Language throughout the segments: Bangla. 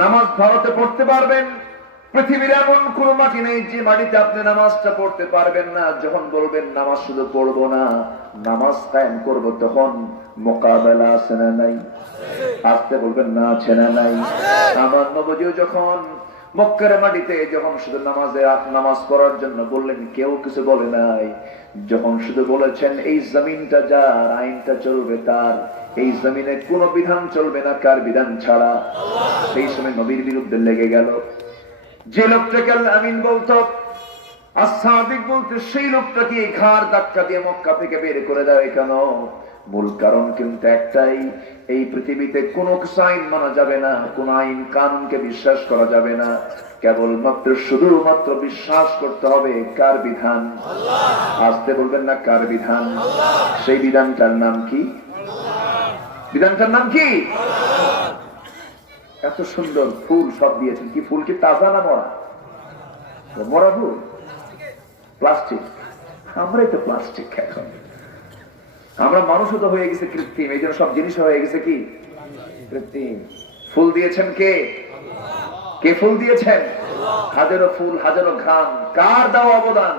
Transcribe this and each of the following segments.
নামাজ ভারতে পড়তে পারবেন, পৃথিবীর এমন কোন মাটি নেই যে মাটিতে আপনি নামাজটা পড়তে পারবেন না। যখন বলবেন নামাজ শুধু পড়বো না, নামাজ কায়েম করবো, তখন মোকাবেলা আছে না নাই? আসতে বলবেন না, আছে না নাই? আমার নবীও যখন মক্কার মাটিতে যখন শুধু নামাজ পড়ার জন্য বললেন, কেউ কিছু বলে নাই। যখন শুধু বলেছেন এই জমিনটা যার, আইনটা চলবে তার, এই জমিনে কোনো বিধান চলবে না কার বিধান ছাড়া, সেই সময় নবীর বিরুদ্ধে লেগে গেল। যে লোকটাকে আল্লাহ আমিন বলতো, আস-সাদিক বলতো, সেই লোকটাকে ঘাড় ধাক্কা দিয়ে মক্কা থেকে বের করে দেয় কেন? মূল কারণ কিন্তু একটাই, এই পৃথিবীতে কোনো আইন মানা যাবে না, কোন আইন কানুনকে বিশ্বাস করা যাবে না, কেবলমাত্র শুধুমাত্র বিশ্বাস করতে হবে কার বিধান? আসতে বলবেন না, কার বিধান? সেই বিধানটার নাম কি? বিধানটার নাম কি? এত সুন্দর ফুল সব দিয়েছেন, কি ফুল? কি তাজা না মরা? মরা ফুল, প্লাস্টিক। আমরাই তো প্লাস্টিক এখন, আমরা মানুষও তো হয়ে গেছে কৃত্রিম, এই জন্য সব জিনিস হয়ে গেছে কি কৃত্রিম। ফুল দিয়েছেন কে? কে ফুল দিয়েছেন? হাজারো ফুল, হাজারো ঘ্রাণ, কার দাও অবদান?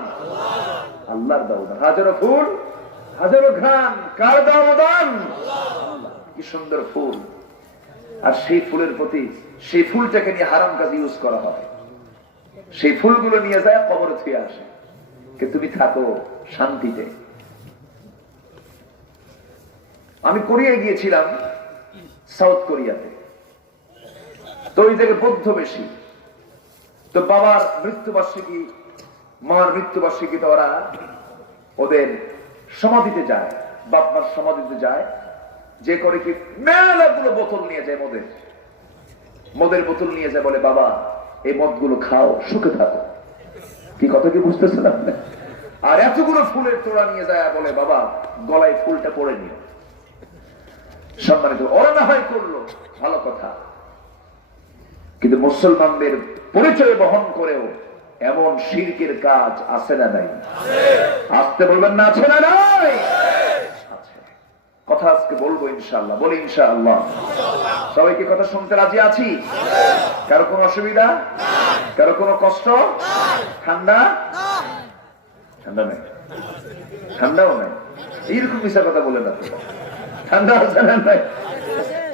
আল্লাহর দাও অবদান। হাজারো ফুল, হাজারো ঘ্রাণ, কার দাও অবদান? কি সুন্দর ফুল! আর সেই ফুলের প্রতি, সেই ফুলটাকে নিয়ে হারাম কাজ ইউজ করা হয়। সেই ফুলগুলো নিয়ে যায় কবরে থুয়ে আসে, কে তুমি থাকো শান্তিতে। আমি কোরিয়ায় গিয়েছিলাম, সাউথ কোরিয়াতে। তো ওই জায়গায় বৌদ্ধ বেশি। তো বাবার মৃত্যুবার্ষিকী, মার মৃত্যুবার্ষিকী, তো ওরা ওদের সমাধিতে যায়, বাপ মার সমাধিতে যায়। যে করে কি, মেলাগুলো বোতল নিয়ে যায়, মদের বোতল নিয়ে যায়, বলে বাবা এই মদগুলো খাও, সুখে থাকো। কি কথা কি বুঝতেছেন আপনি? আর এতগুলো ফুলের তোড়া নিয়ে যায়, বলে বাবা গলায় ফুলটা পরে নিও। সম্মানিত, ওরা না হয় করলো, ভালো কথা, কিন্তু মুসলমানদের পরিচয় বহন করেও এমন শিরকের কাজ আছে না নাই? আসতে বলবেন না, আছে না নাই? আছে। কথা আজকে বলবো ইনশাআল্লাহ, বলি ইনশাআল্লাহ। সবাই কি কথা শুনতে রাজি আছি? কারো কোনো অসুবিধা? কারো কোনো কষ্ট? ঠান্ডা? ঠান্ডা নেই, ঠান্ডাও নেই। এইরকম মিশা কথা বলে না তো। ঠান্ডা আছে না নাই?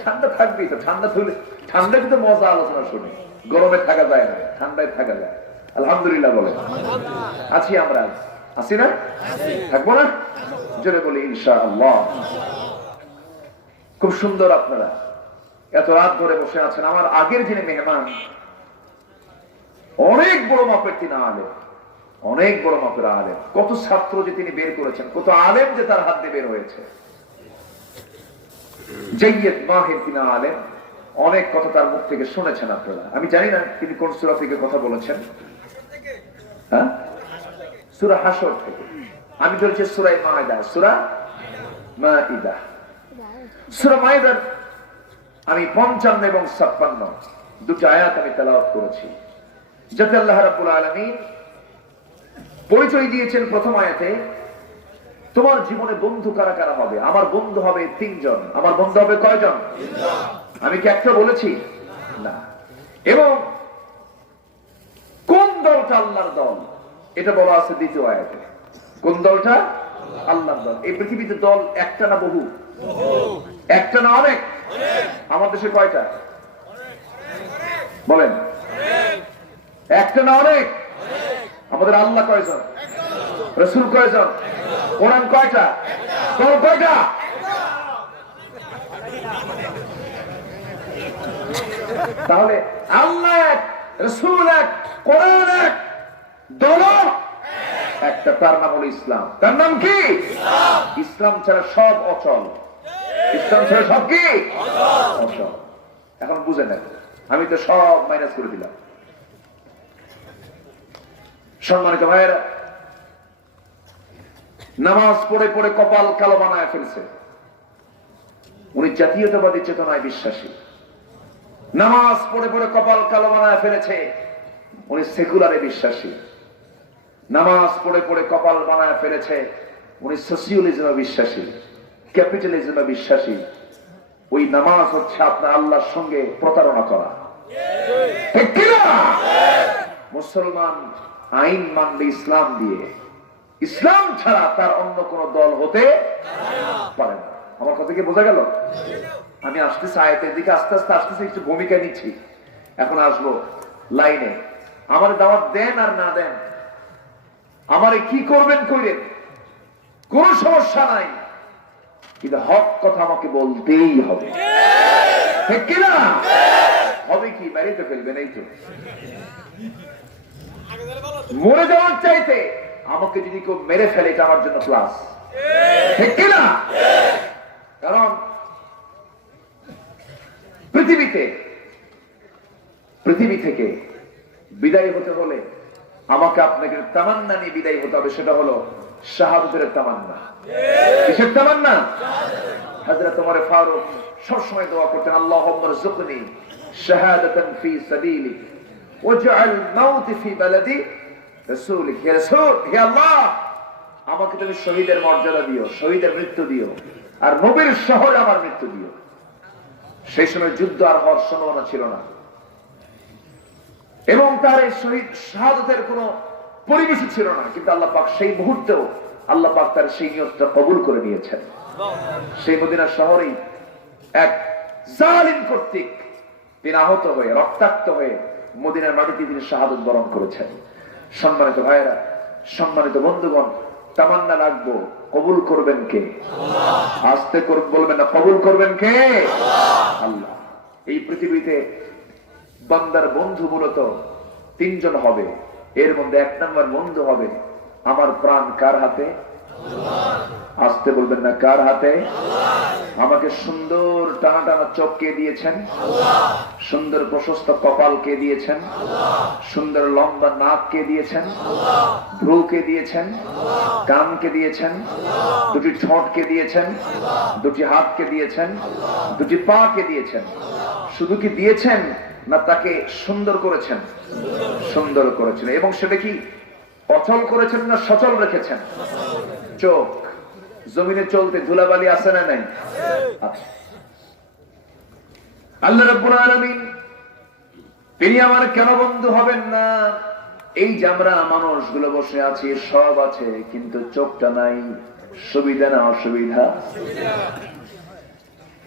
ঠান্ডা থাকবেই তো। ঠান্ডা থাকলে, ঠান্ডা কিন্তু মজা আলোচনা শুনি। গরমে থাকা যায় না, ঠান্ডায় থাকা যায়। আলহামদুলিল্লাহ বলে আছি আমরা, আছি না? থাকবো না? জোরে বলি ইনশাআল্লাহ। খুব সুন্দর, আপনারা এত রাত ধরে বসে আছেন। আমার আগের যিনি মেহমান, অনেক বড় মাপের তিনি আলেম, অনেক বড় মাপের আলেম। কত ছাত্র যে তিনি বের করেছেন, কত আলেম যে তার হাত দিয়ে বের হয়েছে। জাইয়দ মাহির তিনি আলেম, অনেক কথা তার মুখ থেকে শুনেছেন আপনারা। আমি জানি না তিনি কোন সূরা থেকে কথা বলেছেন। হ্যাঁ, সূরা হাশর থেকে। আমি ধরেছি সূরা মাইদা, সূরা মাইদা। সূরা মাইদার আমি 55 এবং 56 দুটো আয়াত আমি তেলাওয়াত করেছি, যাতে আল্লাহ রাব্বুল আলামিন পরিচয় দিয়েছেন প্রথম আয়াতে, তোমার জীবনে বন্ধু কারা কারা হবে? আমার বন্ধু হবে 3 জন। আমার বন্ধু হবে কয়জন? আমি কি একটা বলেছি? না। এবং কোন দলটা আল্লাহর দল, এটা বলা আছে দ্বিতীয় আয়াতে। কোন দলটা? আল্লাহর দল। এই পৃথিবীতে দল একটা না বহু? একটা না অনেক? আমার দেশে কয়টা বলেন? একটা না অনেক? আমাদের আল্লাহ কয়জন? রাসূল কয়জন? কোরআন কয়টা? দল কয়টা? তাহলে আল্লাহ এক, রাসূল এক, কোরআন এক, দল একটা। তার নাম হলো ইসলাম। তার নাম কি? ইসলাম ছাড়া সব অচল। ইসলাম ছাড়া সব কি? অচল। এখন বুঝে নেন, আমি তো সব মাইনাস করে দিলাম। সম্মানিত ভাইয়েরা, নামাজ পড়ে পড়ে কপাল কালো বানায় ফেলছে। উনি জাতীয়তাবাদী চেতনায় বিশ্বাসী। নামাজ পড়ে পড়ে কপাল কালো বানায় ফেলেছে, উনি সেকুলারে বিশ্বাসী। নামাজ পড়ে পড়ে কপাল বানায় ফেলেছে, উনি সোশিয়ালিজমে বিশ্বাসী, ক্যাপিটালিজমে বিশ্বাসী। ওই নামাজ হচ্ছে আপনার আল্লাহর সঙ্গে প্রতারণা করা। মুসলমান আইন মানবে ইসলাম দিয়ে, ইসলাম ছাড়া তার অন্য কোন দল হতে পারে না। আমার কথা কি বোঝা গেল? আমি আসতেছি আয়াতের দিকে, আস্তে আস্তে আসতেছি, একটু ভূমিকা নিচ্ছি। এখন আসবো লাইনে। আমার দাওয়াত দেন আর না দেন, আমারে কি করবেন কইরেন, কোন সমস্যা নাই, কিন্তু হক কথা আমাকে বলতেই হবে, ঠিক কিনা? হবে কি, মেরে তো ফেলবেন। এই তো মরে যাওয়ার চাইতে আমাকে যদি কেউ মেরে ফেলে এটা আমার জন্য প্লাস, ঠিক কিনা? কারণ পৃথিবী থেকে বিদায় হতে হলে আমাকে আপনাকে তামান্না নিয়ে বিদায় হতে হবে, সেটা হলো শাহাদাতের তামান্না। কিসের তামান্না? হযরত ওমর ফারুক সবসময় দোয়া করতেন, আল্লাহুম্মা রযুকনি শাহাদাতান ফি সাবিলিক ওয়াজআল মাউতি ফি বালাদি রাসূলিক। হে রাসূল, হে আল্লাহ, আমাকে তুমি শহীদের মর্যাদা দিও, শহীদের মৃত্যু দিও, আর নবীর শহরে আমার মৃত্যু দিও। সেই সময় যুদ্ধ আর হওয়ার সম্ভাবনা ছিল না, এবং তার এই শহীদ শাহাদাতের কোন পরিবেশই ছিল না, কিন্তু আল্লাহ পাক সেই মুহূর্তেও আল্লাহ পাক তার সেই নিয়তটা কবুল করে নিয়েছেন। সেই মদিনা শহরেই এক জালিম কর্তৃক তিনি আহত হয়ে, রক্তাক্ত হয়ে মদিনার মাটিতে তিনি শাহাদাত বরণ করেছেন। সম্মানিত ভাইয়েরা, সম্মানিত বন্ধুগণ, তামান্না লাগবো, কবুল করবেন কে? আস্তে করে বলবেন না, কবুল করবেন কে? আল্লাহ। এই পৃথিবীতে বান্দার বন্ধু মূলত তিনজন হবে। এর মধ্যে এক নম্বর বন্ধু হবে আমার প্রাণ কার হাতে? আস্তে বলবেন না, কার হাতে? আমাকে সুন্দর টানা টানা চোখ কে দিয়েছেন? সুন্দর প্রশস্ত কপাল কে দিয়েছেন? সুন্দর লম্বা নাক কে দিয়েছেন? ভ্রু কে দিয়েছেন? কান কে দিয়েছেন? দুটি ঠোঁট কে দিয়েছেন? দুটি হাত কে দিয়েছেন? দুটি পা কে দিয়েছেন? শুধু কি দিয়েছেন না তাকে সুন্দর করেছেন? সুন্দর করেছেন। এবং সেটা কি অচল করেছেন না সচল রেখেছেন? চোখ জমিনে চলতে ধুলাবালি আছে না নাই? আল্লাহ রাব্বুল আলামিন তিনি আমার কেন বন্ধু হবেন না? এই যে আমরা মানুষগুলো বসে আছি, সব আছে, কিন্তু চোখটা নাই। সুবিধা না অসুবিধা?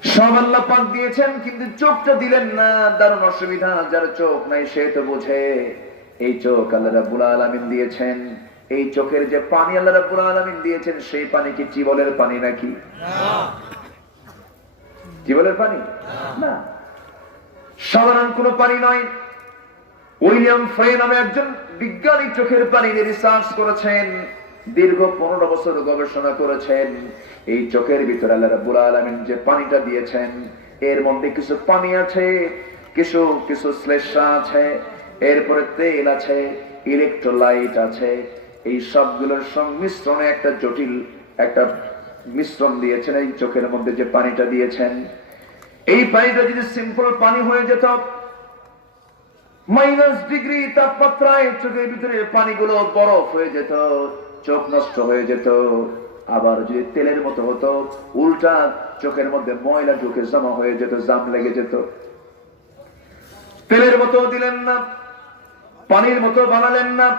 সব আল্লাহ পাক দিয়েছেন, কিন্তু চোখটা দিলেন না। দারুণ অসুবিধা। যার চোখ নাই সে তো বোঝে। এই চোখ আল্লাহ রাব্বুল আলামিন দিয়েছেন। এই চোখের যে পানি আল্লাহ রাব্বুল আলামিন দিয়েছেন, সেই পানি কি টিউবওয়েলের পানি নাকি? টিউবওয়েলের পানি না, সাধারণ কোন পানি নয়। উইলিয়াম ফ্রে নামে একজন বিজ্ঞানী চোখের পানি নিয়ে রিসার্চ করেছেন, দীর্ঘ 15 বছর গবেষণা করেছেন। এই চোখের ভিতরে আল্লাহ রাব্বুল আলামিন যে পানিটা দিয়েছেন, এর মধ্যে কিছু পানি আছে, কিছু কিছু শ্লেষ্মা আছে, এরপরে তেল আছে, ইলেকট্রোলাইট আছে। এই সবগুলোর সংমিশ্রণে একটা জটিল একটা মিশ্রণ দিয়েছেন এই চোখের মধ্যে যে পানিটা দিয়েছেন। এই পানিটা যদি সিম্পল পানি হয়ে যেত, -ডিগ্রি তাপমাত্রায় চোখের ভিতরে পানিগুলো বরফ হয়ে যেত, চোখ নষ্ট হয়ে যেত। আবার যদি তেলের মতো হতো, উল্টা চোখের মধ্যে ময়লা ঢুকে জমা হয়ে যেত, জাম লেগে যেত। তেলের মতো দিলেন না, পানির মতো বানালেন না,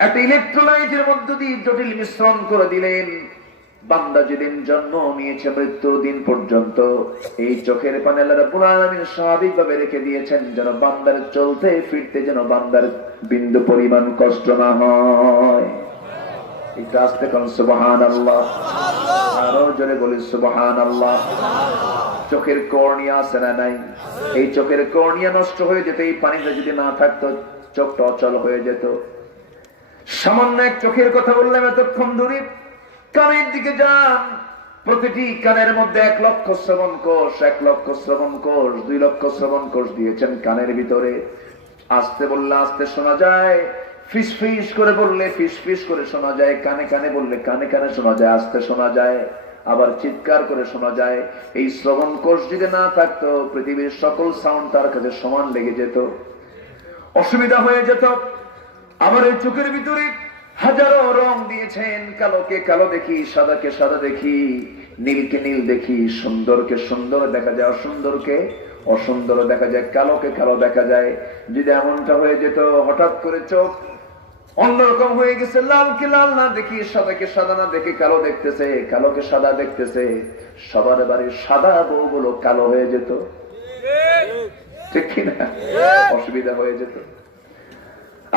একটা ইলেকট্রোলাইটের মধ্য দিয়ে জটিল মিশ্রণ করে দিলেন। বান্দা যেদিন জন্ম নিয়েছে মৃত্যুর দিন পর্যন্ত এই চোখের পানি আল্লাহ রাব্বুল আলামিন স্বাভাবিকভাবে রেখে দিয়েছেন, যেন বান্দার চলতে ফিরতে যেন বান্দার বিন্দু পরিমাণ কষ্ট না হয়। একটু আস্তে করুন সুবহানাল্লাহ, আরো জোরে বলি সুবহানাল্লাহ। চোখের কর্নিয়া আছে না নাই? এই চোখের কর্নিয়া নষ্ট হয়ে যেত, এই পানিটা যদি না থাকতো চোখটা অচল হয়ে যেত। সামান্য এক চোখের কথা বললাম এতক্ষণ ধরে। কানের দিকে যান, প্রতিটি কানের মধ্যে 1 লক্ষ শ্রবণ কোষ, 1 লক্ষ শ্রবণ কোষ, 2 লক্ষ শ্রবণ কোষ দিয়েছেন কানের ভিতরে। আস্তে বললে আস্তে শোনা যায়, ফিস ফিস করে বললে ফিস ফিস করে শোনা যায়, কানে কানে বললে কানে কানে শোনা যায়, আস্তে শোনা যায়, আবার চিৎকার করে শোনা যায়। এই শ্রবণ কোষ যদি না থাকতো পৃথিবীর সকল সাউন্ড তার কাছে সমান লেগে যেত, অসুবিধা হয়ে যেত। আমার এই চোখের ভিতরে হাজারো রং দিয়েছেন, কালোকে কালো দেখি, সাদাকে সাদা দেখি। নীলকে নীল দেখি, সুন্দরকে সুন্দর দেখা যায়, অসুন্দরকে অসুন্দর দেখা যায়, কালোকে কালো দেখা যায়। যদি এমনটা হয়ে যেত হঠাৎ করে চোখ অন্যরকম হয়ে গেছে, লালকে লাল না দেখি, সাদাকে সাদা না দেখি, কালো দেখতেছে, কালোকে সাদা দেখতেছে, সবার বাড়ির সাদা বউগুলো কালো হয়ে যেত, ঠিক কিনা? অসুবিধা হয়ে যেত।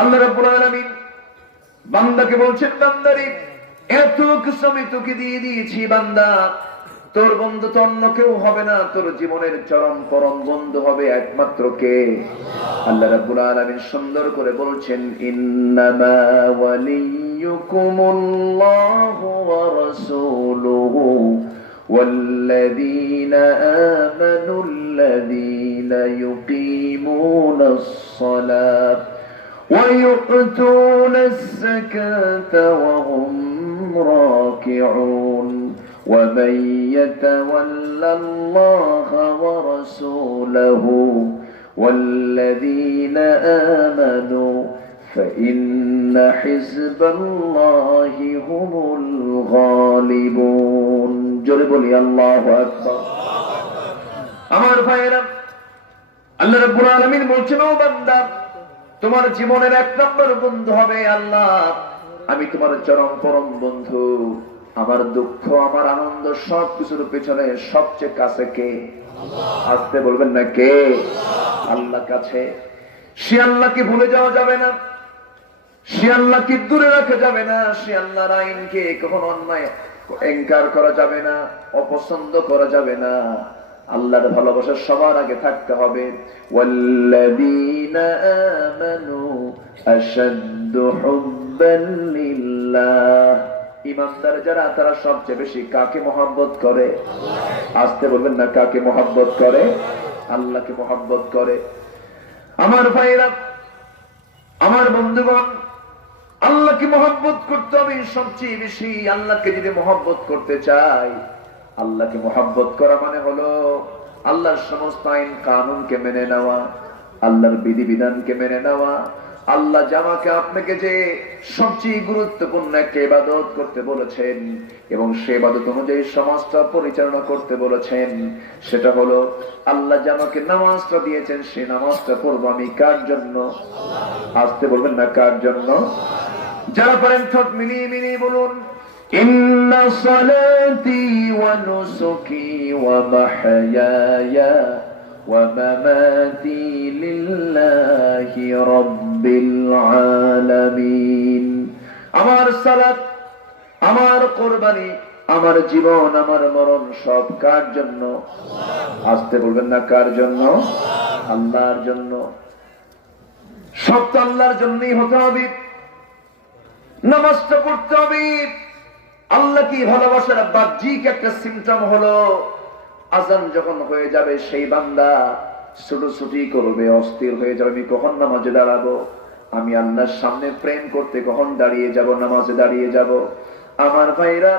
আল্লাহ রাব্বুল আলামিন বান্দাকে বলছেন, বান্দারে এত কিছু আমি তোকে দিয়ে দিয়েছি বান্দা, তোর বন্ধু তো অন্য কেউ হবে না, তোর জীবনের চরম পরম বন্ধু হবে একমাত্র কে? আল্লাহ রাব্বুল আলামিন সুন্দর করে বলছেন, ইন্নামা ওয়ালিয়ুকুমুল্লাহু ওয়া রাসূলুহু والذين آمنوا الذين يقيمون الصلاة ويؤتون الزكاة وهم راكعون ومن يتول الله ورسوله والذين آمنوا فإن حزب الله هم الغالبون জোরে বলি আল্লাহু আকবার। আমার ভাইরা, আল্লাহ রাব্বুল আলামিন বলছেন, ও বান্দা, তোমার জীবনের এক নম্বর বন্ধু হবে আল্লাহ। আমি তোমার চরম পরম বন্ধু। আমার দুঃখ, আমার আনন্দ, সবকিছুর পেছনে সবচেয়ে কাছে কে? আসতে বলবেন না কে? আল্লাহ কাছে। সে আল্লাহকে ভুলে যাওয়া যাবে না, সে আল্লাহকে দূরে রাখা যাবে না, সে আল্লাহর আইনকে কখনো অন্যায় ইনকার করা যাবে না, অপছন্দ করা যাবে না। আল্লাহর ভালোবাসা সবার আগে থাকতে হবে। ওয়াল্লাযীনা আমানু আশাদ্দু হুব্বান লিল্লাহ। ঈমানদার যারা, তারা সবচেয়ে বেশি কাকে মহব্বত করে? আসতে বলবেন না, কাকে মহব্বত করে? আল্লাহকে মহব্বত করে। আমার ভাইরা, আমার বন্ধুগণ, আল্লাহকে মহব্বত করতে হবে সবচেয়ে বেশি। আল্লাহকে যদি মহব্বত করতে চাই, আল্লাহকে মহব্বত করা মানে হলো আল্লাহর সমস্ত আইন কানুনকে মেনে নেওয়া, আল্লাহর বিধিবিধানকে মেনে নেওয়া। আল্লাহ জামাকে আপনাকে যে সবচেয়ে গুরুত্বপূর্ণ একটা ইবাদত করতে বলেছেন এবং সেই ইবাদত অনুযায়ী সমাজটা পরিচালনা করতে বলেছেন, সেটা হলো আল্লাহ জামাকে নামাজটা দিয়েছেন, সেই নামাজটা পড়বো আমি কার জন্য? আসতে বলবেন না, কার জন্য? যারা পারেন ঠোঁট মিলিয়ে মিলিয়ে বলুন, ইন্না সালাতি ওয়া নুসুকি ওয়া মাহইয়ায়া ওয়া মামাতি লিল্লাহি রাব্বিল আলামিন। আমার সালাত, আমার কুরবানি, আমার জীবন, আমার মরণ সব কার জন্য? আসতে বলবেন না, কার জন্য? আল্লাহর জন্য। সব তো আল্লাহর জন্যই হতে হবে। নামাজটা পড়তে হবে। আল্লাহ কি ভালোবাসার বাহ্যিক একটা সিমটম হলো আজান যখন হয়ে যাবে, সেই বান্দা ছুটোছুটি করবে, অস্থির হয়ে যাবে, আমি কখন নামাজে দাঁড়াবো, আমি আল্লাহর সামনে প্রেম করতে কখন দাঁড়িয়ে যাব, নামাজে দাঁড়িয়ে যাব। আমার ভাইরা,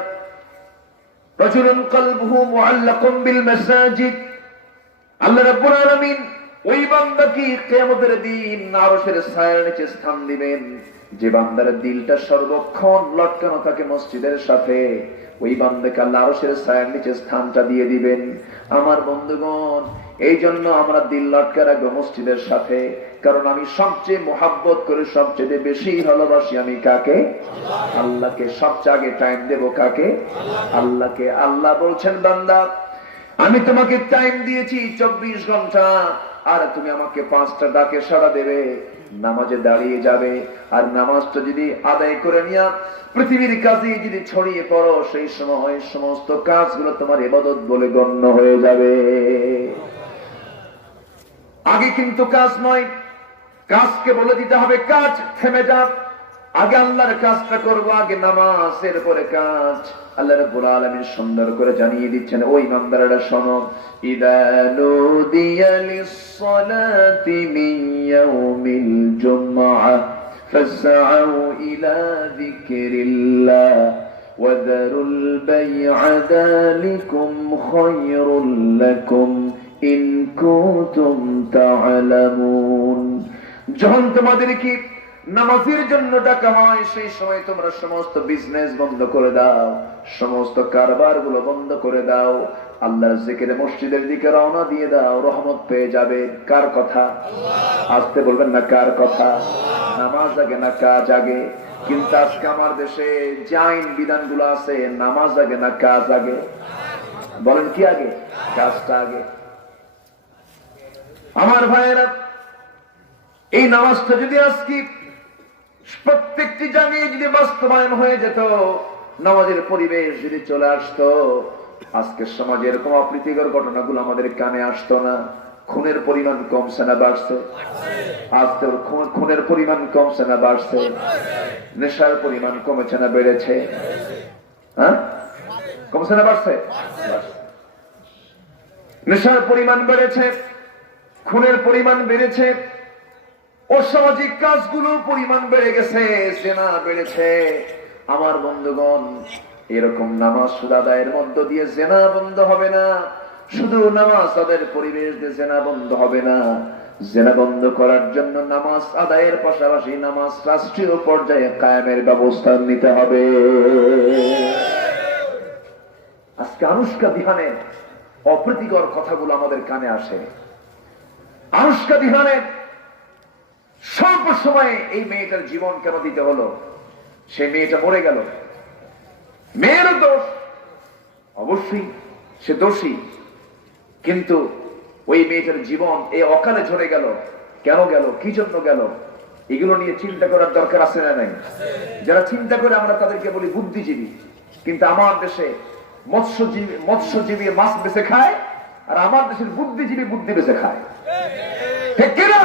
রাজুলুন কলবুহু মুআল্লাকুম বিল মাসাজিদ। আল্লাহ রাব্বুল আলামিন ওই বান্দাকে কিয়ামতের দিন আরশের ছায়ার নিচে স্থান দিবেন। যে বান্দার দিলটা সর্বক্ষণ লটকানো থাকে মসজিদের সাথে, ওই বান্দাকে আল্লাহ আরশের ছায়ার নিচে স্থানটা দিয়ে দিবেন। আমার বন্ধুগণ, এই জন্য আমরা দিল লটকা রাখবো মসজিদের সাথে, কারণ আমি সবচেয়ে মোহাব্বত করে, সবচেয়ে বেশি ভালোবাসি আমি কাকে? আল্লাহকে। সবচেয়ে আগে টাইম দেব কাকে? আল্লাহকে। আল্লাহ বলছেন, বান্দা আমি তোমাকে টাইম দিয়েছি 24 ঘন্টা, আর তুমি আমাকে 5টা ডাকে সাড়া দেবে, নামাজে দাঁড়িয়ে যাবে। আর নামাজটা যদি আদায় করে নিয়ে পৃথিবীর কাজে যদি ছড়িয়ে পড়ো, সেই সময় সমস্ত কাজগুলো তোমার ইবাদত বলে গণ্য হয়ে যাবে। আগে কিন্তু কাজ নয়, কাজকে বলে দিতে হবে কাজ থেমে যাক, আগে আল্লাহর কাজটা করবো, আগে নামাজ, এরপরে কাজ। আল্লাহ রাব্বুল আলামিন সুন্দর করে জানিয়ে দিচ্ছেন, ওই বান্দারা শোনো, ইযা নুদিয়া লিস-সালাতি মিন ইয়াউমিল জুমআহ ফাসআউ ইলা যিকরিল্লাহ ওয়া যারুল বাই'a যালিকুম খায়রুল লাকুম ইন কুনতুম তা'লামুন। যখন তোমাদেরকে নামাজের জন্য ডাকা হয়, সেই সময় তোমরা সমস্ত বিজনেস বন্ধ করে দাও, সমস্ত কারবার গুলো বন্ধ করে দাও, আল্লাহর জিকিরে মসজিদের দিকে রওনা দিয়ে দাও, রহমত পেয়ে যাবে। কার কথা? আসতে বলবেন না, কার কথা? নামাজ আগে না কাজ আগে? কিন্তু আজকে আমার দেশে যে আইন বিধান গুলো আছে, নামাজ আগে না কাজ আগে? বলেন কি আগে? কাজটা আগে। আমার ভাইয়েরা, এই নামাজটা যদি আজকে প্রত্যেকটি জায়গায় যদি বাস্তবায়ন হয়ে যেত, নামাজের পরিবেশ যদি চলে আসতো, আজকে সমাজে এরকম অপ্রীতিকর ঘটনাগুলো আমাদের কানে আসতো না। খুনের পরিমাণ কমছে না বাড়ছে? আজকে খুনের পরিমাণ কমছে না বাড়ছে? নেশার পরিমাণ কমেছে না বেড়েছে? হ্যাঁ, কমছে না বাড়ছে? নেশার পরিমাণ বেড়েছে, খুনের পরিমাণ বেড়েছে, অসামাজিক কাজগুলোর পরিমাণ বেড়ে গেছে, জেনা বেড়েছে। আমার বন্ধুগণ, এরকম নামাজ শুধু আদায়ের মধ্য দিয়ে জেনা বন্ধ হবে না, শুধু নামাজ আদায়ের পরিবেশ দিয়ে জেনা বন্ধ হবে না। জেনা বন্ধ করার জন্য নামাজ আদায়ের পাশাপাশি নামাজ রাষ্ট্রীয় পর্যায়ে কায়েমের ব্যবস্থা নিতে হবে। আজকে আনুষ্কা বিহানের অপ্রীতিকর কথাগুলো আমাদের কানে আসে। আনুষ্কা বিহানের স্বল্প সময়ে এই মেয়েটার জীবন কেন দিতে হলো? সে মেয়েটা মরে গেল। মেয়েরও দোষ, অবশ্যই সে দোষী, কিন্তু ওই মেয়েটার জীবন এই অকালে ঝরে গেল। কেন গেল? কি জন্য গেল? এগুলো নিয়ে চিন্তা করার দরকার আছে না নাই? যারা চিন্তা করে আমরা তাদেরকে বলি বুদ্ধিজীবী, কিন্তু আমার দেশে মৎস্যজীবী মাছ বেঁচে খায়, আর আমার দেশের বুদ্ধিজীবী বুদ্ধি বেঁচে খায়। ঠিক কিনা?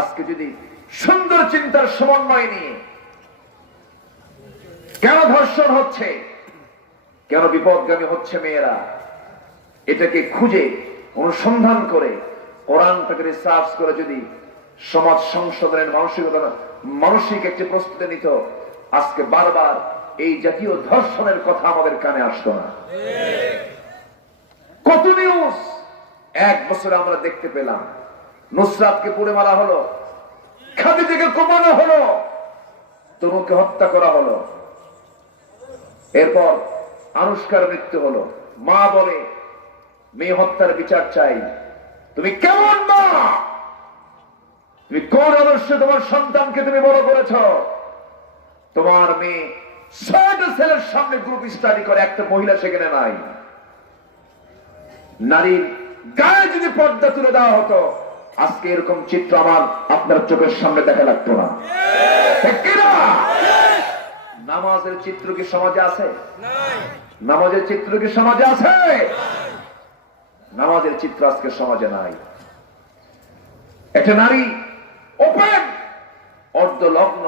আজকে যদি সুন্দর চিন্তার সমন্বয় নিয়ে কেন ধর্ষণ হচ্ছে, কেন বিপদগামী হচ্ছে মেয়েরা, এটাকে খুঁজে অনুসন্ধান করে কোরআনটাকে রিসার্চ করে যদি সমাজ সংশোধনের মানসিক একটি প্রস্তুতি নিত, আজকে বারবার এই জাতীয় ধর্ষণের কথা আমাদের কানে আসতো না। কত নিউজ এক বছরে আমরা দেখতে পেলাম। নুসরাতকে পুড়ে মারা হলো, খাদিজাকে কমানো হলো, তনুকে হত্যা করা হলো, এরপর আনুষ্কার মৃত্যু হলো। মা বলে মেয়ে হত্যার বিচার চাই। তুমি কেমন মা? তুমি কোন আদর্শে তোমার সন্তানকে তুমি বড় করেছ? তোমার মেয়ে ৬টা ছেলের সামনে গ্রুপ স্টাডি করে, একটা মহিলা সেখানে নাই। নারীর গায়ে যদি পর্দা তুলে দেওয়া হতো, আজকে এরকম চিত্র আমার আপনার চোখের সামনে দেখা লাগতো না। নামাজের চিত্র কি সমাজে আছে? নামাজের চিত্র কি সমাজে আছে? নামাজের চিত্র আজকে সমাজে নাই। একটা নারী ওপেন অর্ধলগ্ন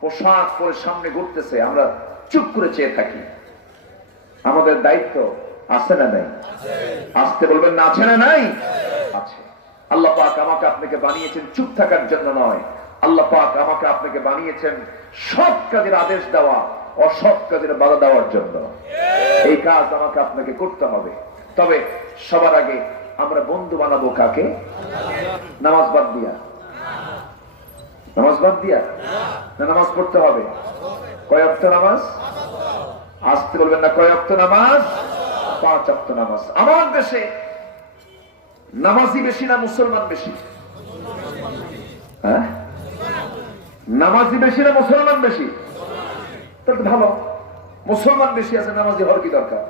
পোশাক পরে সামনে ঘুরতেছে, আমরা চুপ করে চেয়ে থাকি। আমাদের দায়িত্ব আছে না নাই? আসতে বলবেন না, আছে না নাই? আছে। আল্লাহ পাক আমাকে আপনাকে বানিয়েছেন চুপ থাকার জন্য নয়। আল্লাহ পাক আমাকে আপনাকে বানিয়েছেন সৎ কাজের আদেশ দেওয়া, অসৎ কাজের বাধা দেওয়ার জন্য। এই কাজ আমাকে আপনাকে করতে হবে। তবে সবার আগে আমরা বন্ধু বানাবো কাকে? নামাজ বাদ দিয়া? নামাজ বাদ দিয়া না নামাজ পড়তে হবে? কয় ওয়াক্ত নামাজ? আসতে বলবেন না, কয় ওয়াক্ত নামাজ? 5 ওয়াক্ত নামাজ। আমার দেশে নামাজি বেশি না মুসলমান বেশি? হ্যাঁ, নামাজি বেশি না মুসলমান বেশি? তাহলে ভালো, মুসলমান বেশি আছে, নামাজি হওয়ার কি দরকার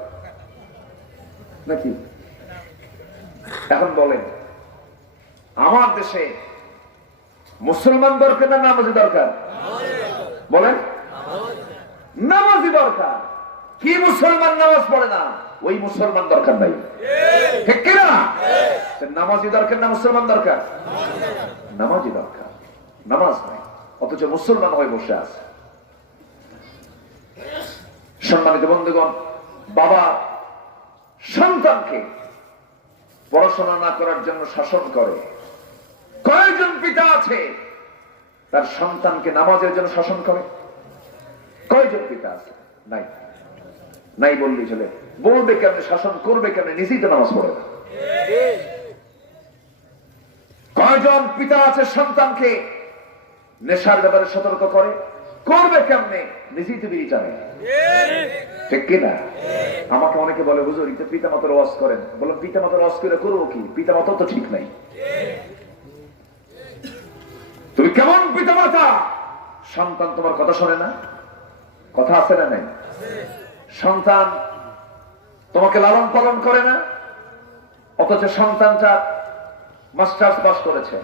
নাকি? এখন বলেন, আমার দেশে মুসলমান দরকার না নামাজি দরকার? বলেন, নামাজি দরকার। কি মুসলমান নামাজ পড়ে না? ওই মুসলমান দরকার নাই। ঠিক কিনা? নামাজি দরকার না মুসলমান দরকার? নামাজি দরকার। নামাজ নাই, অথচ মুসলমান হয়ে বসে আছে। সম্মানিত বন্ধুগণ, বাবা সন্তানকে পড়াশোনা না করার জন্য শাসন করে। কয়জন পিতা আছে তার সন্তানকে নামাজের জন্য শাসন করে? কয়জন পিতা আছে? নাই। নাই বললেই চলে। বলবে কেমনে, শাসন করবে কেমনে? নিজেই তো নামাজ পড়ে না। কয়জন পিতা আছে সন্তানকে নেশার ব্যাপারে সতর্ক করে, করবে কেমনে? নিজেই তো বিড়ি টানে, ঠিক কিনা? আমাকে অনেকে বলে, হুজুর এটা পিতা মাতার ওয়াজ করেন। বললাম পিতা মাতার ওয়াজ করে করবো কি? পিতা মাতা তো ঠিক নাই। তুমি কেমন পিতা মাতা? সন্তান তোমার কথা শোনে না, কথা আছে না নাই? সন্তান তোমাকে লালন পালন করে না, অথচ সন্তানটা মাস্টার্স পাস করেছে,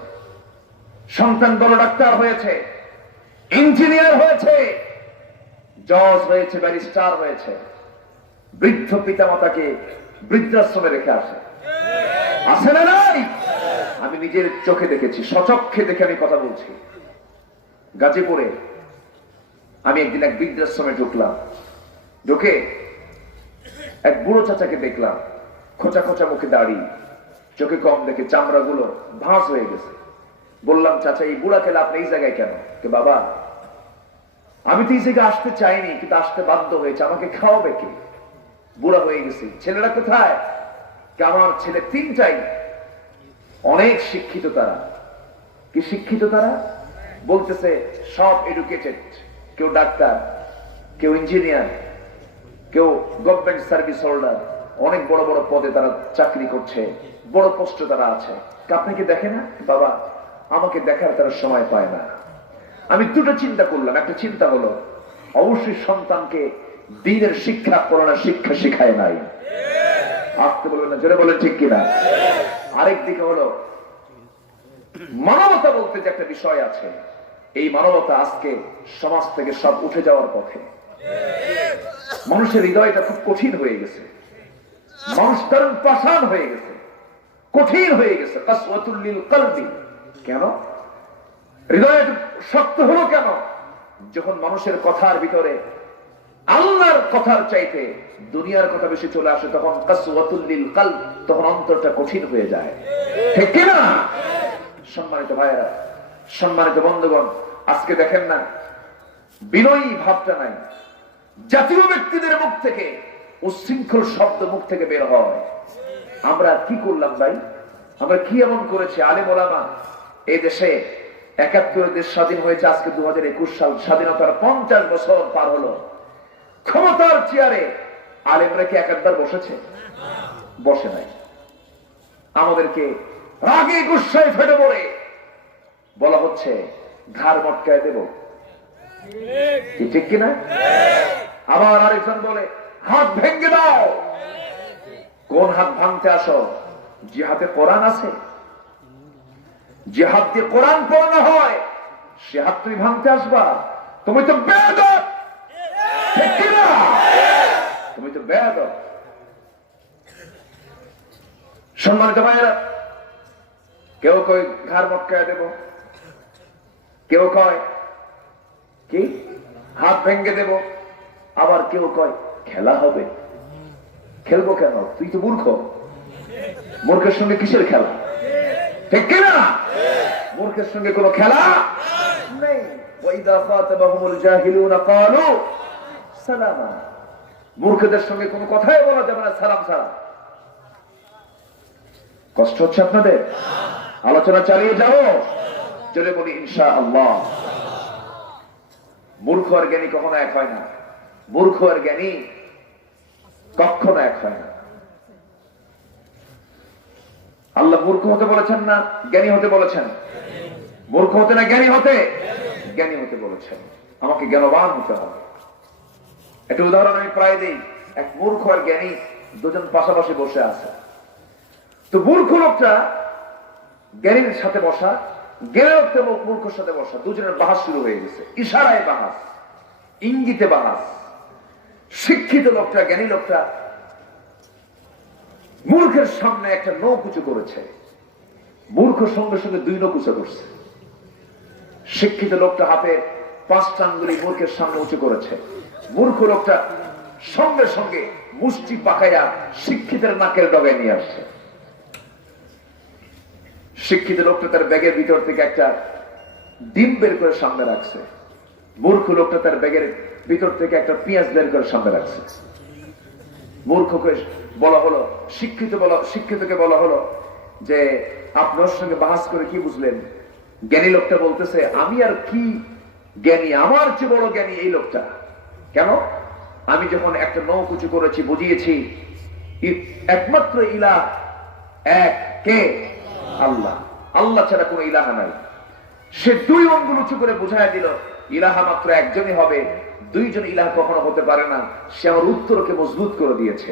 সন্তান বড় ডাক্তার হয়েছে, ইঞ্জিনিয়ার হয়েছে, জজ হয়েছে, ব্যারিস্টার হয়েছে, বৃদ্ধ পিতামাতাকে বৃদ্ধাশ্রমে রেখে আসে, আছে না নাই? আমি নিজের চোখে দেখেছি, সচক্ষে দেখে আমি কথা বলছি। গাজীপুরে আমি একদিন এক বৃদ্ধাশ্রমে ঢুকলাম, ঢুকে এক বুড়ো চাচাকে দেখলাম, খোঁচা খোঁচা মুখে দাড়ি, চোখে কম দেখে চামড়া গুলো ভাঁজ হয়ে গেছে। বললাম, চাচা এই বুড়া খেলে আপনি এই জায়গায় কেন? বাবা আমি তো এই জায়গায় আসতে চাইনি, কিন্তু আসতে বাধ্য হয়েছে, আমাকে খাওয়াবে কে? বুড়া হয়ে গেছি। ছেলেরা কোথায়? আমার ছেলে তিনটাই অনেক শিক্ষিত। তারা কি শিক্ষিত? তারা বলতেছে সব এডুকেটেড, কেউ ডাক্তার, কেউ ইঞ্জিনিয়ার, কেউ গভর্নমেন্ট সার্ভিস হোল্ডার, অনেক বড় বড় পদে তারা চাকরি করছে, বড় পোস্টে তারা আছে। আপনাকে দেখে না? বাবা আমাকে দেখার তারা সময় পায় না। আমি দুটো চিন্তা করলাম। একটা চিন্তা হলো, অবশ্যই সন্তানকে দ্বীনের শিক্ষা, কোরআনের শিক্ষা শিখায় নাই। আসতে বলবেন না, জোরে বলেন ঠিক কিনা? আরেক দিকে হলো মানবতা বলতে যে একটা বিষয় আছে, এই মানবতা আজকে সমাজ থেকে সব উঠে যাওয়ার পথে। মানুষের হৃদয়টা খুব কঠিন হয়ে গেছে, মানুষ তরুণ পাষাণ হয়ে গেছে, কঠিন হয়ে গেছে। কাসওয়াতুল লিল কলবি। কেন হৃদয় শক্ত হলো? কেন? যখন মানুষের কথার ভিতরে আল্লাহর কথার চাইতে দুনিয়ার কথা বেশি চলে আসে, তখন কাসওয়াতুল লিল কলব, তখন অন্তরটা কঠিন হয়ে যায়, ঠিক কি না? সম্মানিত ভাইয়েরা, সম্মানিত বন্ধুগণ, আজকে দেখেন না বিনয়ী ভাবটা নাই। জাতীয় ব্যক্তিদের মুখ থেকে উচ্ছৃঙ্খল শব্দ মুখ থেকে বের হয়। আমরা কি করলাম ভাই? আমরা কি এমন করেছি? আলেম ওলামা এই দেশে ৭১ দেশ স্বাধীন হয়েছে, আজকে 2021 সাল, স্বাধীনতার 50 বছর পার হলো। ক্ষমতার চেয়ারে আলেমরা কি একবার বসেছে? বসে নাই। আমাদেরকে রাগে গুসায় ফেটে পড়ে বলা হচ্ছে ঘাড় মটকায় দেব, ঠিক কিনা? আবার আরেকজন বলে হাত ভেঙে দাও। কোন হাত ভাঙতে আসো? যে হাতে কোরআন আছে, যে হাত দিয়ে কোরআন পড়ানো হয়, সে হাত তুমি ভাঙতে আসবা? তুমি তো বেয়াদব, ঠিক কিনা? তুমি তো বেয়াদব। সম্মানিত ভাইয়েরা, কেউ কয় ঘাড় মটকায় দেব, কেউ কয় কি হাত ভেঙে দেব, আবার কেউ কয় খেলা হবে। খেলবো কেন? তুই তো মূর্খ, মূর্খের সঙ্গে কিসের খেলা, ঠিক কিনা? মূর্খের সঙ্গে কোনো খেলা নেই। ওয়াইদা খাতাবাহুমুল জাহিলুনা ক্বালু সালামা। মূর্খদের সঙ্গে কোনো কথাই বলা যাবে না সালাম ছাড়া। কষ্ট হচ্ছে আপনাদের? আলোচনা চালিয়ে যাও, জোরে বলি ইনশাআল্লাহ। মূর্খ আর জ্ঞানী কখনো এক হয় না, মূর্খ আর জ্ঞানী কখনো এক হয় না। আল্লাহ মূর্খ হতে বলেছেন না জ্ঞানী হতে বলেছেন? মূর্খ হতে না জ্ঞানী হতে? জ্ঞানী হতে বলেছেন। আমাকে জ্ঞানবান হতে হবে। একটা উদাহরণ আমি প্রায় দিই। এক মূর্খ আর জ্ঞানী দুজন পাশাপাশি বসে আছে। তো মূর্খ লোকটা জ্ঞানীর সাথে বসা, জ্ঞানী লোকটা মূর্খের সাথে বসা, দুজনের বাহাস শুরু হয়ে গেছে। ইশারায় বাহাস, ইঙ্গিতে বাহাস। শিক্ষিত লোকটা, জ্ঞানী লোকটা মূর্খের সামনে একটা নখ উঁচু করেছে, মূর্খ সঙ্গে সঙ্গে 2 নখ উঁচু করছে। শিক্ষিত লোকটা হাতে 5টা আঙ্গুলি মূর্খের সামনে উঁচু করেছে, মূর্খ লোকটা সঙ্গে সঙ্গে মুষ্টি পাকাইয়া শিক্ষিতের নাকের ডগায় নিয়ে আসছে। শিক্ষিত লোকটা তার ব্যাগের ভিতর থেকে একটা ডিম বের করে সামনে রাখছে, মূর্খ লোকটা তার ব্যাগের ভিতর থেকে একটা পেঁয়াজ বের করে সামনে রাখছে। মূর্খকে বলা হলো, শিক্ষিতকে বলা হলো যে আপনার সঙ্গে বাহাস করে কি বুঝলেন? জ্ঞানী লোকটা বলতেছে, আমি আর কি জ্ঞানী, আমার চেয়ে বড় জ্ঞানী এই লোকটা। কেন? আমি যখন একটা নখ উঁচু করেছি, বুঝিয়েছি একমাত্র ইলাহ এক, কে? আল্লাহ। আল্লাহ ছাড়া কোনো ইলাহা নাই। সে 2 আঙ্গুল উঁচু করে বুঝায় দিল ইলাহা মাত্র একজনই হবে, 2 জন ইলাহ কখনো হতে পারে না। সে আমার উত্তরকে মজবুত করে দিয়েছে।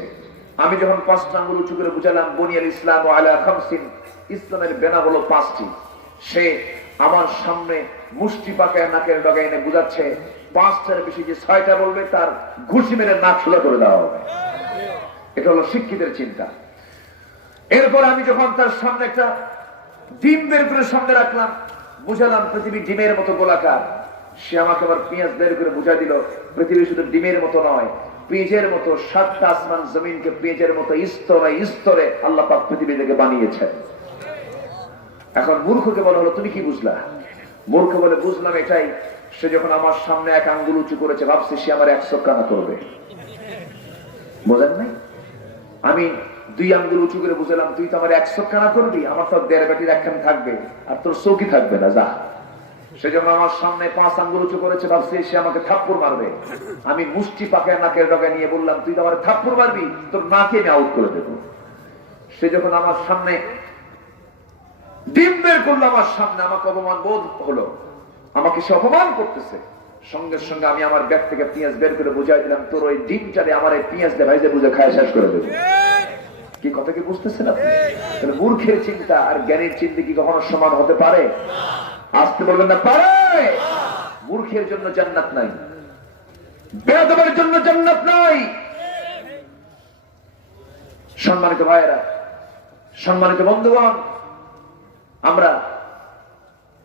আমি যখন 5 আঙ্গুল উঁচু করে বুঝালাম বুনিয়াল ইসলাম আলা খামসিন, ইসলামের বেনা হলো 5টি, সে আমার সামনে মুষ্টি পাকায় নাকের ডগায় এনে বুঝাচ্ছে 5টার বেশি যে 6টা বলবে তার ঘুষি মেরে নাক সোজা করে দেওয়া হবে। এটা হলো শিক্ষিতের চিন্তা। এরপর আমি যখন তার সামনে একটা ডিম বের করে সামনে রাখলাম, বুঝালাম পৃথিবী ডিমের মতো গোলাকার, সে আমাকে আবার পেঁয়াজ বের করে বুঝাই দিল পৃথিবী শুধু ডিমের মতো নয়, পেঁয়াজের মতো 7টা আসমান জমিনকে পেঁয়াজের মতো স্তরে স্তরে আল্লাহ পাক পৃথিবী থেকে বানিয়েছেন। এখন মূর্খকে বলা হলো তুমি কি বুঝলা? মূর্খ বলে বুঝলাম এটাই, সে যখন আমার সামনে 1 আঙ্গুল উঁচু করেছে ভাবছি সে আমার 100 কানা করবে। বোঝেন নাই? আমি 2 আঙ্গুল উঁচু করে বুঝলাম তুই তো আমার 100 কানা করবি, আমার তো 1.5 বাটির একখান থাকবে আর তোর চৌকি থাকবে না, যা। সে যখন আমার সামনে 5 আঙ্গুল উঁচু করেছে ভাবছি সে আমাকে থাপ্পড় মারবে। আমি মুষ্টি পাকায় নাকের ডগা নিয়ে বললাম তুই তো আমার থাপ্পড় মারবি, তোর নাকে আমি আউট করে দেবো। সে যখন আমার সামনে ডিম বের করলো আমার সামনে, আমাকে অপমান বোধ হলো, আমাকে সে অপমান করতেছে। সঙ্গে সঙ্গে আমি আমার ব্যাগ থেকে পেঁয়াজ বের করে বুঝাই দিলাম তোর ওই ডিমটারে আমার এই পেঁয়াজ দিয়ে ভাইজে বুঝে খায় শেষ করে দেবো। কি কথা কি বুঝতেছেন আপনি? তাহলে মূর্খের চিন্তা আর জ্ঞানের চিন্তা কি কখনো সমান হতে পারে? আসতে বলবেন না পারে। মূর্খের জন্য জান্নাত নাই, বেয়াদবের জন্য জান্নাত নাই। সম্মানিত ভাইয়েরা, সম্মানিত বন্ধুগণ, আমরা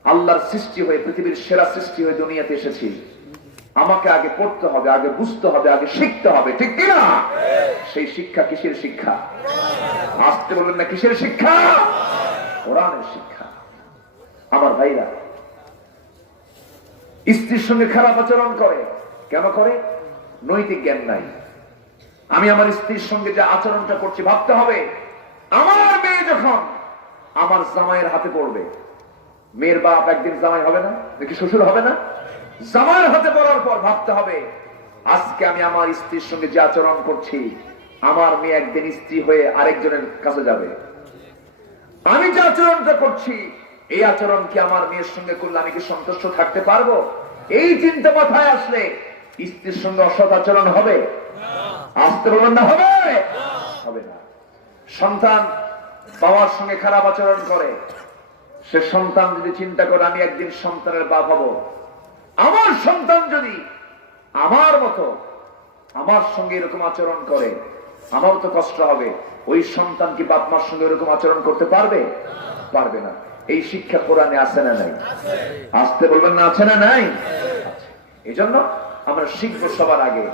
আল্লাহর সৃষ্টি হয়ে, পৃথিবীর সেরা সৃষ্টি হয়ে দুনিয়াতে এসেছি। আমাকে আগে পড়তে হবে, আগে বুঝতে হবে, আগে শিখতে হবে, ঠিক কিনা? সেই শিক্ষা কিসের শিক্ষা? আসতে বলবেন না কিসের শিক্ষা? কোরআনের শিক্ষা। আমার ভাইরা, স্ত্রীর সঙ্গে খারাপ আচরণ করে, কেন করে? নৈতিক জ্ঞান নাই। আমি আমার স্ত্রীর সঙ্গে যে আচরণটা করছি ভাবতে হবে আমার মেয়ে যখন আমার জামাইয়ের হাতে পড়বে, মেয়ের বাপ একদিন জামাই হবে না, নাকি শ্বশুর হবে না? জামাইয়ের হাতে পড়ার পর ভাবতে হবে আজকে আমি আমার স্ত্রীর সঙ্গে যে আচরণ করছি, আমার মেয়ে একদিন স্ত্রী হয়ে আরেকজনের কাছে যাবে। আমি যে আচরণটা করছি এই আচরণ কি আমার মেয়ের সঙ্গে করলে আমি কি সন্তুষ্ট থাকতে পারবো? এই চিন্তা মাথায় আসলে স্ত্রীর সঙ্গে অসৎ আচরণ হবে? আসতে বলবেন না হবে? হবে না। সন্তান বাবার সঙ্গে খারাপ আচরণ করে, সে সন্তান যদি চিন্তা করে আমি একদিন সন্তানের বাপ হব, আমার সন্তান যদি আমার মতো আমার সঙ্গে এরকম আচরণ করে আমার তো কষ্ট হবে, ওই সন্তান কি বাপ মার সঙ্গে এরকম আচরণ করতে পারবে? পারবে না। এই শিক্ষা কোরআনে আছে না নাই? আসতে বলবেন না আছে না নাই? এই জন্য আমরা শিখবো সবার আগে,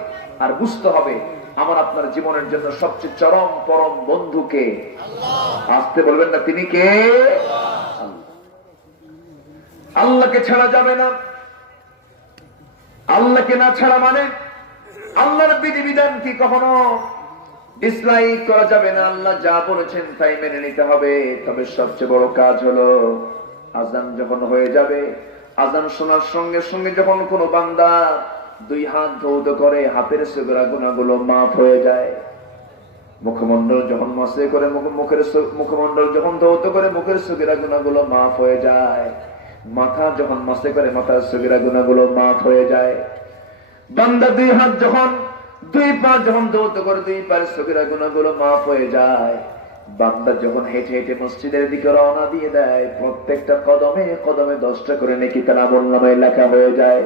আর বুঝতে হবে আমার আপনার জীবনের জন্য সবচেয়ে চরম পরম বন্ধুকে। আসতে বলবেন না তিনি কে? আল্লাহকে ছাড়া যাবে না। আল্লাহকে না ছাড়া মানে আল্লাহর বিধিবিধান কি কখনো ডিসলাইক করা যাবে না। আল্লাহ যা বলেছেন তাই মেনে নিতে হবে। তবে সবচেয়ে বড় কাজ হলো আজান যখন হয়ে যাবে, আজান শোনার সঙ্গে সঙ্গে যখন কোনো বান্দা 2 হাত ধৌত করে, হাতের সগরা গুনাহগুলো মাফ হয়ে যায়। মুখমণ্ডল যখন মসে করে, মুখমণ্ডল যখন ধৌত করে মুখের সগরা গুনাহগুলো মাফ হয়ে যায়। মাথা যখন মসে করে মাথার সগরা গুনাহগুলো মাফ হয়ে যায়। বান্দা 2 হাত যখন 2 পা যখন ধৌত করে 2 পায়ের সগরা গুনাহগুলো মাফ হয়ে যায়। বান্দা যখন হেঁটে হেঁটে মসজিদের দিকে রওনা দিয়ে দেয়, প্রত্যেকটা কদমে কদমে 10টা করে নেকি তার আমলনামায় লেখা হয়ে যায়।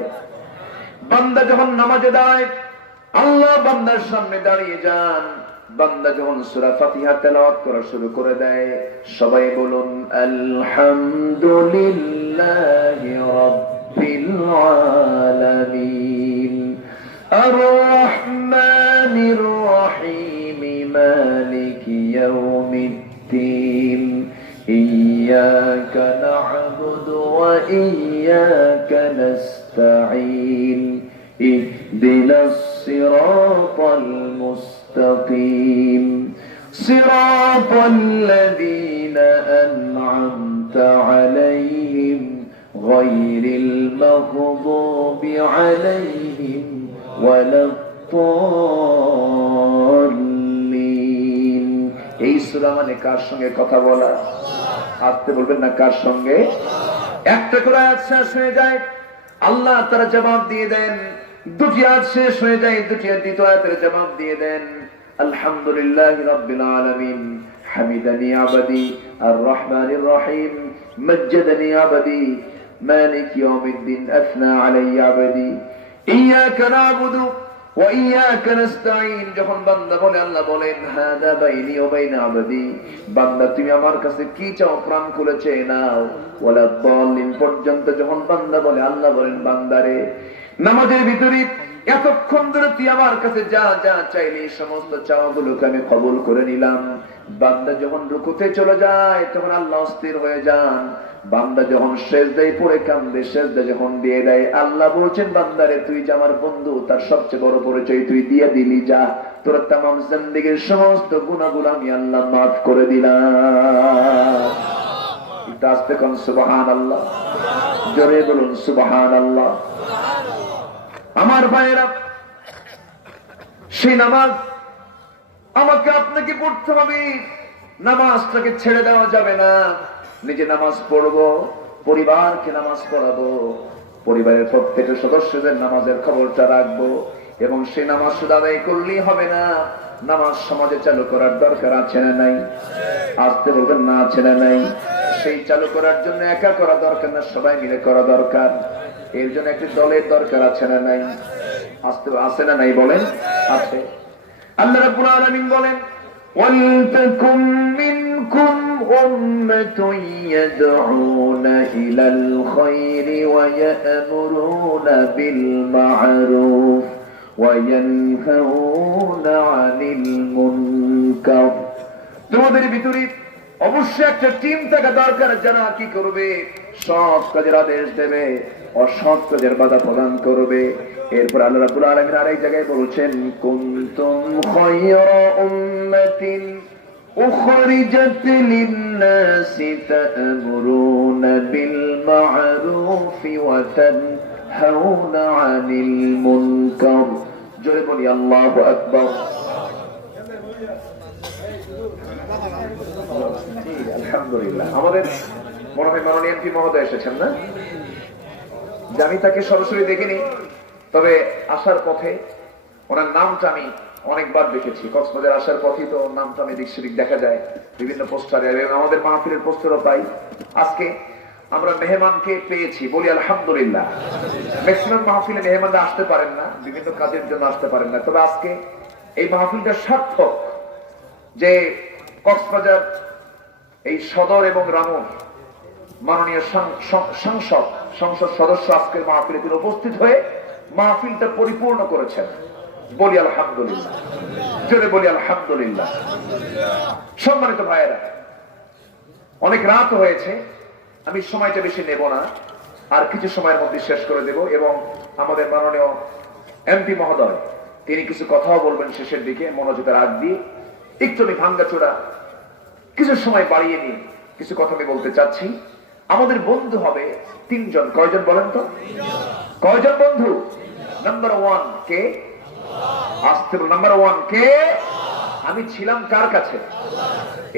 বান্দা যখন নামাজে দাঁড়ায়, আল্লাহ বান্দার সামনে দাঁড়িয়ে যান। বান্দা যখন সূরা ফাতিহা তেলাওয়াত করা শুরু করে দেয়, সবাই বলুন আলহামদুলিল্লাহি রাব্বিল আলামিন আর রহমানির রহিম মালিকি ইয়াউমিদ্দিন ইয়্যাকা না'বুদু ওয়া ইয়্যাকা নাস্তাঈন ইহদিনাস সিরাতাল মুস্তাকিম সিরাতাল লাযীনা আন'আমতা আলাইহিম গায়রিল মাগদুবি আলাইহিম ওয়ালাদ-দাল্লিন। এই সূরা মানে কার সঙ্গে কথা বলা? আসতে বলবেন না, কার সঙ্গে? একটা করে আয়াত শেষ হয়ে যায়, আল্লাহ তারা জবাব দিয়ে দেন। দুটি আয়াত শেষ হয়ে যায়, দুটি দ্বিতীয় আয়াতের জবাব দিয়ে দেন। আলহামদুলিল্লাহি রাব্বিল আলামিন, হামিদানি আবাদি, আর রহমানির রহিম, মজ্জাদানি আবাদি, মালিক ইয়াউমিদ্দিন, আথনা আলাইয়া আবাদি, ইয়াকা না'বুদু ওয়া ইয়াকা নাস্তাঈন। যখন বান্দা বলে, আল্লাহ বলেন হাদা বাইনি ওয়া বাইনা আবাদি, বান্দা তুমি আমার কাছে কি চাও প্রাণ খুলে চেয়ে নাও। ওয়ালাদ-দাল্লিন পর্যন্ত যখন বান্দা বলে, আল্লাহ বলেন বান্দারে নামাজের ভিতরে এতক্ষণ ধরে তুই আমার কাছে যা যা চাইলি সমস্ত চাওয়াগুলোকে আমি কবুল করে নিলাম। বান্দা যখন রুকুতে চলে যায় তখন আল্লাহ অস্থির হয়ে যান। বান্দা যখন সেজদায় পড়ে কান্দে, সেজদা যখন দিয়ে দেয়, আল্লাহ বলছেন বান্দারে তুই যে আমার বন্ধু, তার সবচেয়ে বড় পরিচয় তুই দিয়ে দিলি, যা তোর তামাম জিন্দেগীর সমস্ত গুনাহগুলো আমি আল্লাহ মাফ করে দিলাম। একটু আস্তে কোন সুবহানাল্লাহ, জোরে বলুন সুবহানাল্লাহ। আমার ভাইয়েরা, সেই নামাজ আমাকে আপনাকে পড়তে হবে। নামাজটাকে ছেড়ে দেওয়া যাবে না। নিজে নামাজ পড়বো, পরিবারকে নামাজ পড়াবো, পরিবারের প্রত্যেকটা সদস্যদের নামাজের খবরটা রাখবো। এবং সেই নামাজ শুধু আদায় করলেই হবে না, নামাজ সমাজে চালু করার দরকার আছে না নাই? আসতে বলবেন না, আছে না নাই? সেই চালু করার জন্য একা করা দরকার না, সবাই মিলে করা দরকার। এর জন্য একটি দলের দরকার আছে না নাই? আসতে আছে না নাই বলেন? আছে। আল্লাহ রাব্বুল আলামিন বলেন ওয়ালতাকুম মিনকুম উম্মাতুন ইয়াদউনা ইলাল খায়রি ওয়া ইয়া'মুরুনা বিল মা'রুফ ওয়া ইয়ানহাউনা আনিল মুনকার। তোমাদের ভিতরে অবশ্যই একটা টিম থাকা দরকার, যারা কি করবে? সৎ কাজের আদেশ দেবে, অসৎ কাজের বাধা প্রদান করবে। এরপর আল্লাহ রাব্বুল আলামিন আরেক জায়গায় বলছেন কুনতুম খায়রা উম্মাতিন উখরিজাত লিন-নাসি তা'মুরুনা বিল মা'রুফি ওয়া তানহাউনা আনিল মুনকার। জোরে বলি আল্লাহু আকবার। আলহামদুলিল্লাহ। আমাদের মনে হয় মাননীয় এমপি মহোদয় এসেছেন না? আমি তাকে সরাসরি দেখিনি, তবে আসার পথে ওনার নামটা আমি অনেকবার দেখেছি। কক্সবাজার আসার পথেই তো নামটা আমি দিক সেদিক দেখা যায় বিভিন্ন পোস্টারে, এবং আমাদের মাহফিলের পোস্টারও পাই। আজকে আমরা মেহমানকে পেয়েছি, বলি আলহামদুলিল্লাহ। ম্যাক্সিমাম মাহফিলে মেহমানরা আসতে পারেন না, বিভিন্ন কাজের জন্য আসতে পারেন না, তবে আজকে এই মাহফিলটা সার্থক যে কক্সবাজার এই সদর এবং রামুর মাননীয় সংসদ সদস্য আজকের মাহফিলে তিনি উপস্থিত হয়ে মাহফিলটা পরিপূর্ণ করেছেন। বলি আলহামদুলিল্লাহ, জোরে বলি আলহামদুলিল্লাহ। সম্মানিত ভাইয়েরা, অনেক রাত হয়েছে, আমি সময়টা বেশি নেব না, আর কিছু সময়ের মধ্যে শেষ করে দেব। এবং আমাদের মাননীয় এমপি মহোদয় তিনি কিছু কথাও বলবেন শেষের দিকে, মনোযোগের আগ দিয়ে। একটু আমি ভাঙ্গাচোরা কিছু সময় বাড়িয়ে নিয়ে কিছু কথা আমি বলতে চাচ্ছি। আমাদের বন্ধু হবে তিনজন। কয়জন বলেন তো? কয়জন বন্ধু? নাম্বার ওয়ান কে? আসতে বল, নাম্বার ওয়ান কে? আমি ছিলাম কার কাছে?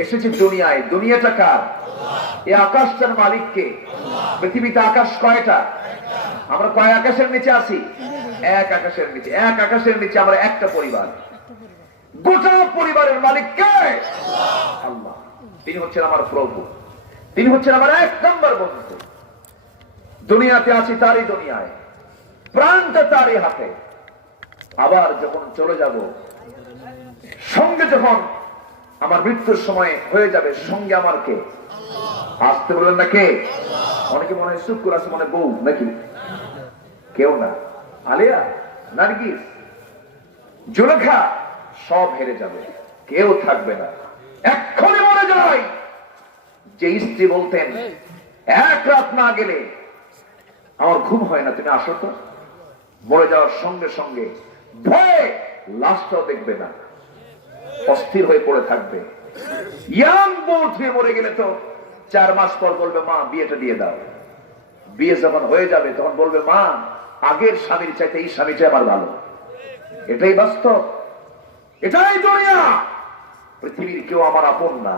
এসেছি দুনিয়ায়। দুনিয়াটা কার? এই আকাশটার মালিক কে? পৃথিবীতে আকাশ কয়টা? আমরা কয় আকাশের নিচে আছি? এক আকাশের নিচে। এক আকাশের নিচে আমরা একটা পরিবার। গোটা পরিবারের মালিক কে? আল্লাহ। তিনি হচ্ছেন আমার প্রভু, তিনি হচ্ছেন আমার এক নম্বর বন্ধু। দুনিয়াতে আছি তারই দুনিয়ায়, প্রাণটা তারই হাতে। আবার যখন চলে যাব, সঙ্গে যখন আমার মৃত্যুর সময় হয়ে যাবে, সঙ্গে আমার কে? আসতে বললেন না কে? অনেকে মনে হয় শুক্র আছে, মনে বউ নাকি? কেউ না। আলিয়া, নার্গিস, জুলেখা সব হেরে যাবে, কেউ থাকবে না। এক্ষুনি মরে যায়। যে স্ত্রী বলতেন এক রাত না গেলে আমার ঘুম হয় না, তুমি আসো তো। মরে যাওয়ার সঙ্গে সঙ্গে ভয়ে লাশটাও দেখবে না, অস্থির হয়ে পড়ে থাকবে। ইয়াং বউ ধুয়ে মরে গেলে তো 4 মাস পর বলবে মা বিয়েটা দিয়ে দাও। বিয়ে যখন হয়ে যাবে তখন বলবে, মা আগের স্বামীর চাইতে এই স্বামীটা আমার ভালো। এটাই বাস্তব, এটাই দুনিয়া। পৃথিবীর কেউ আমার আপন না,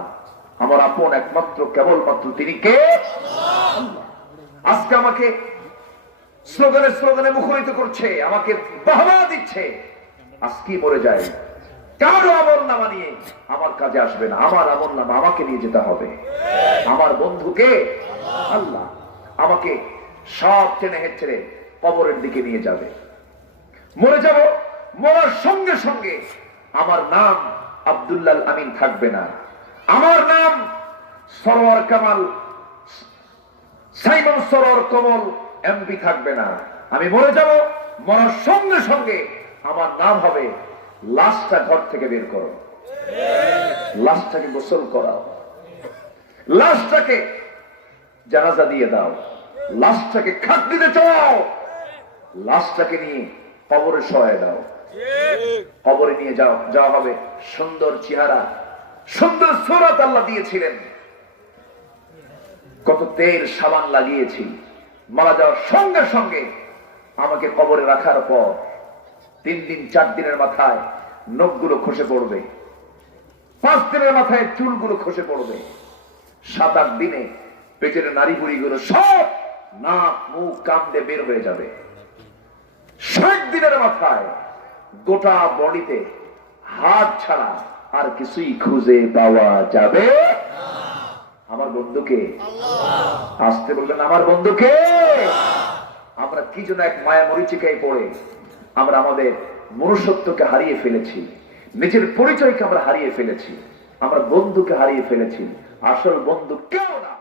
আমার আপন একমাত্র কেবলমাত্র তিনি কে? আল্লাহ। আজকে আমাকে স্লোগানে স্লোগানে মুখরিত করছে, আমাকে বাহবা দিচ্ছে, আজকে মরে যায়, কারো আমল নামা নিয়ে আমার কাজে আসবে না। আমার আমল নামা আমাকে নিয়ে যেতে হবে। আমার বন্ধুকে আল্লাহ আমাকে সব টেনে হেঁচড়ে কবরের দিকে নিয়ে যাবে। মরে যাব, মরার সঙ্গে সঙ্গে আমার নাম আব্দুল্লাহ আমিন থাকবে না, আমার নাম সরোয়ার কামাল সাইমন সরোয়ার কমল এমপি থাকবে না। আমি মরে যাব, মরার সঙ্গে সঙ্গে আমার নাম হবে লাশটা ঘর থেকে বের করো, লাশটাকে গোসল করাও, লাশটাকে জানাজা দিয়ে দাও, লাশটাকে খাট দিতে চাও, লাশটাকে নিয়ে কবরে শোয়ায় দাও। কবরে নিয়ে যাও, যাওয়া হবে সুন্দর চেহারা, সুন্দর সুরাত আল্লাহ দিয়েছিলেন, কত তেল সাবান লাগিয়েছি। মারা যাওয়ার সঙ্গে সঙ্গে আমাকে কবরে রাখার পর 3 দিন 4 দিনের মাথায় নখগুলো খসে পড়বে, 5 দিনের মাথায় চুলগুলো খসে পড়বে, 7-8 দিনে পেটের নারী বুড়িগুলো সব নাক মুখ কান দিয়ে বের হয়ে যাবে। 60 দিনের মাথায় গোটা বডিতে হাত ছাড়া আর কিছুই খুঁজে পাওয়া যাবে। আমার বন্ধুকে আসতে বলবেন, আমার বন্ধুকে। আমরা কি জন্য এক মায়া মরিচিকায় পড়ে আমরা আমাদের মনুষ্যত্বকে হারিয়ে ফেলেছি, নিজের পরিচয়কে আমরা হারিয়ে ফেলেছি, আমরা বন্ধুকে হারিয়ে ফেলেছি। আসল বন্ধু কেউ না।